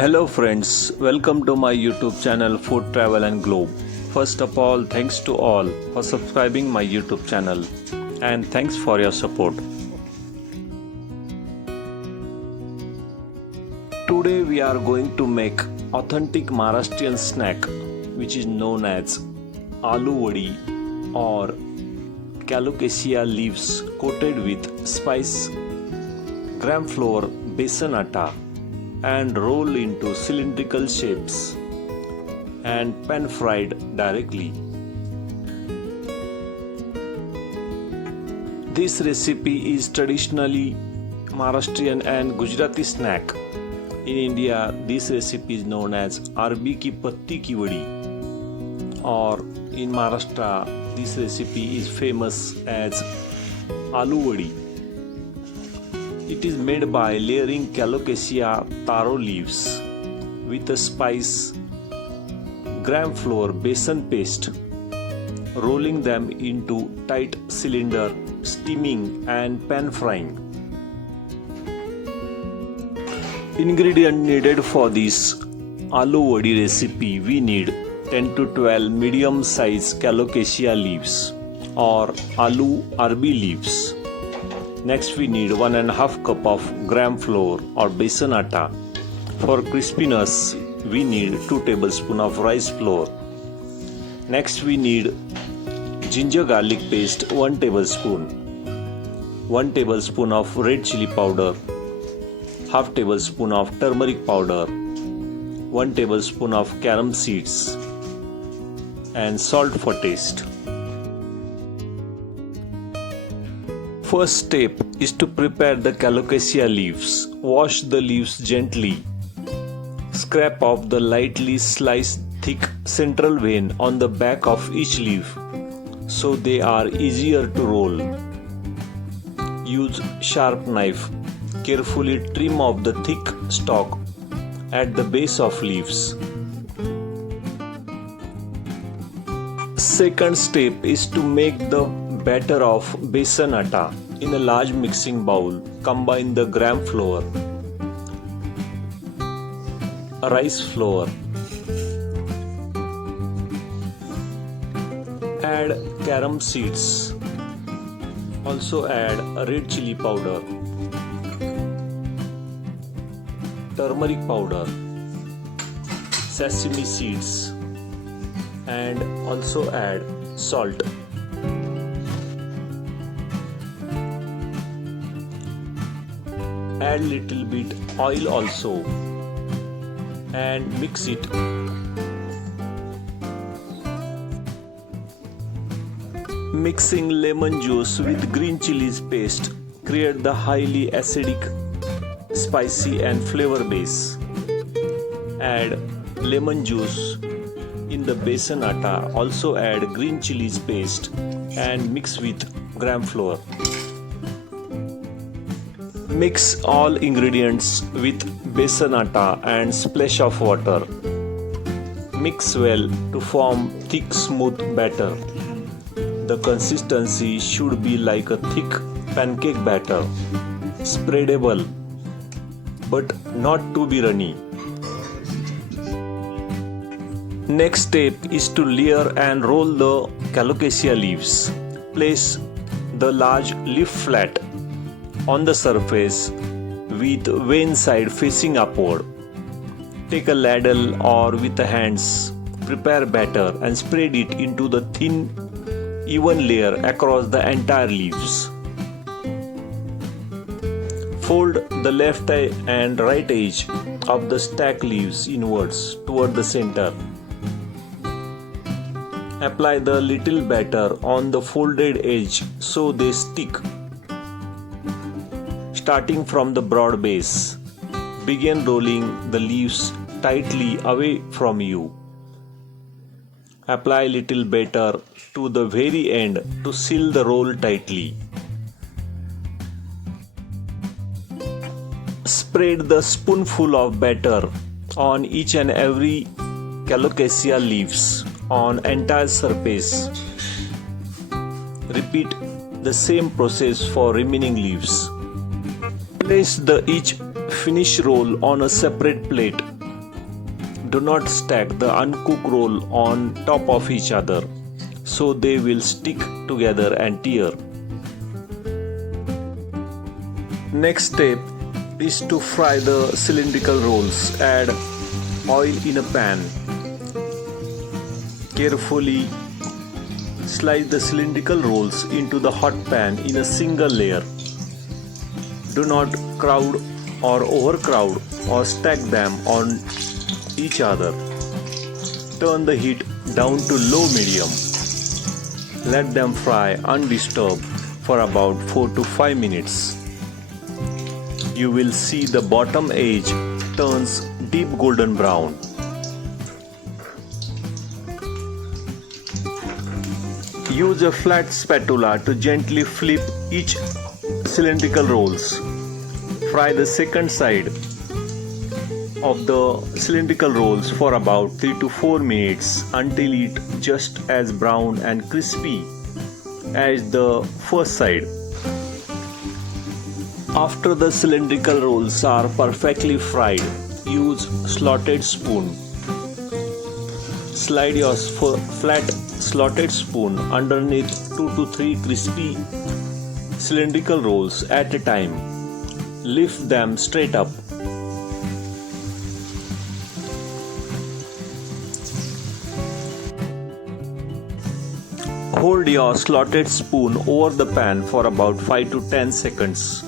Hello friends, welcome to my YouTube channel Food Travel and Globe. First of all, thanks to all for subscribing my YouTube channel and thanks for your support. Today we are going to make authentic Maharashtrian snack which is known as aloo vadi or Colocasia leaves coated with spice, gram flour, besan atta and roll into cylindrical shapes and pan fried directly. This recipe is traditionally Maharashtrian and Gujarati snack. In India, this recipe is known as Arbi Ke Patod, or in Maharashtra, this recipe is famous as aloo vadi. It is made by layering Colocasia Taro leaves with a spice, gram flour, besan paste, rolling them into tight cylinder, steaming and pan frying. Ingredient needed for this aloo vadi recipe: we need 10 to 12 medium size Colocasia leaves or aloo Arbi leaves. Next we need 1.5 cup of gram flour or besan atta. For crispiness we need 2 tablespoons of rice flour. Next we need ginger garlic paste 1 tablespoon, 1 tablespoon of red chili powder, half tablespoon of turmeric powder, 1 tablespoon of carom seeds and salt for taste. First step is to prepare the Colocasia leaves. Wash the leaves gently. Scrape off the lightly sliced thick central vein on the back of each leaf so they are easier to roll. Use sharp knife. Carefully trim off the thick stalk at the base of leaves. Second step is to make the batter of besan atta. In a large mixing bowl, combine the gram flour, rice flour, add carom seeds, also add red chili powder, turmeric powder, sesame seeds and also add salt. Add little bit oil also and mix it. Mixing lemon juice with green chilies paste create the highly acidic, spicy and flavor base. Add lemon juice in the besan atta. Also add green chilies paste and mix with gram flour. Mix all ingredients with besan atta and splash of water. Mix well to form thick smooth batter. The consistency should be like a thick pancake batter, spreadable but not to be runny. Next step is to layer and roll the Colocasia leaves. Place the large leaf flat on the surface with vein side facing upward. Take a ladle or with the hands, prepare batter and spread it into the thin, even layer across the entire leaves. Fold the left and right edge of the stacked leaves inwards toward the center. Apply the little batter on the folded edge so they stick. Starting from the broad base, begin rolling the leaves tightly away from you. Apply little batter to the very end to seal the roll tightly. Spread the spoonful of batter on each and every Colocasia leaves on entire surface. Repeat the same process for remaining leaves. Place the each finished roll on a separate plate Do not stack the uncooked roll on top of each other, so they will stick together and tear. Next step is to fry the cylindrical rolls. Add oil in a pan. Carefully slice the cylindrical rolls into the hot pan in a single layer. Do not crowd or overcrowd or stack them on each other. Turn the heat down to low medium. Let them fry undisturbed for about 4 to 5 minutes. You will see the bottom edge turns deep golden brown. Use a flat spatula to gently flip each cylindrical rolls. Fry the second side of the cylindrical rolls for about 3 to 4 minutes until it just as brown and crispy as the first side. After the cylindrical rolls are perfectly fried, use slotted spoon. Slide your flat slotted spoon underneath 2 to 3 crispy cylindrical rolls at a time. Lift them straight up. Hold your slotted spoon over the pan for about 5 to 10 seconds.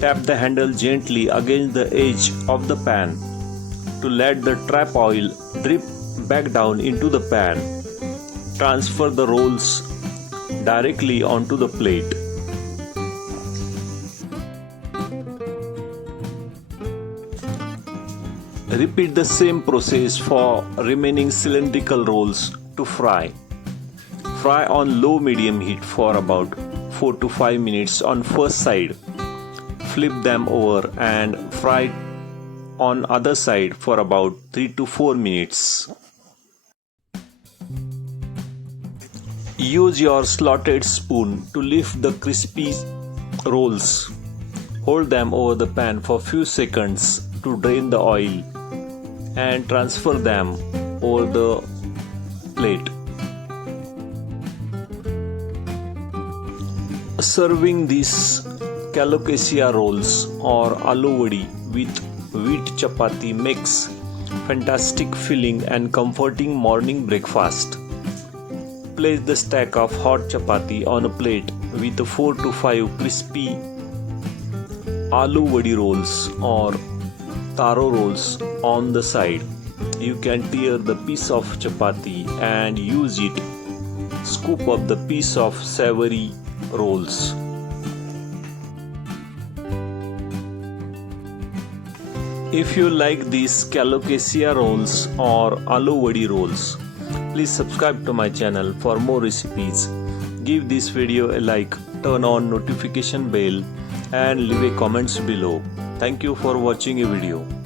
Tap the handle gently against the edge of the pan to let the trap oil drip back down into the pan. Transfer the rolls directly onto the plate. Repeat the same process for remaining cylindrical rolls to fry. Fry on low-medium heat for about 4 to 5 minutes on first side. Flip them over and fry on other side for about 3 to 4 minutes. Use your slotted spoon to lift the crispy rolls. Hold them over the pan for few seconds to drain the oil and transfer them over the plate. Serving these Colocasia rolls or aloo vadi with wheat chapati makes fantastic filling and comforting morning breakfast. Place the stack of hot chapati on a plate with 4 to 5 crispy aloo vadi rolls or Taro rolls on the side. You can tear the piece of chapati and use it. Scoop up the piece of savory rolls. If you like these Colocasia rolls or aloo vadi rolls, please subscribe to my channel for more recipes. Give this video a like, turn on notification bell and leave a comments below. Thank you for watching a video.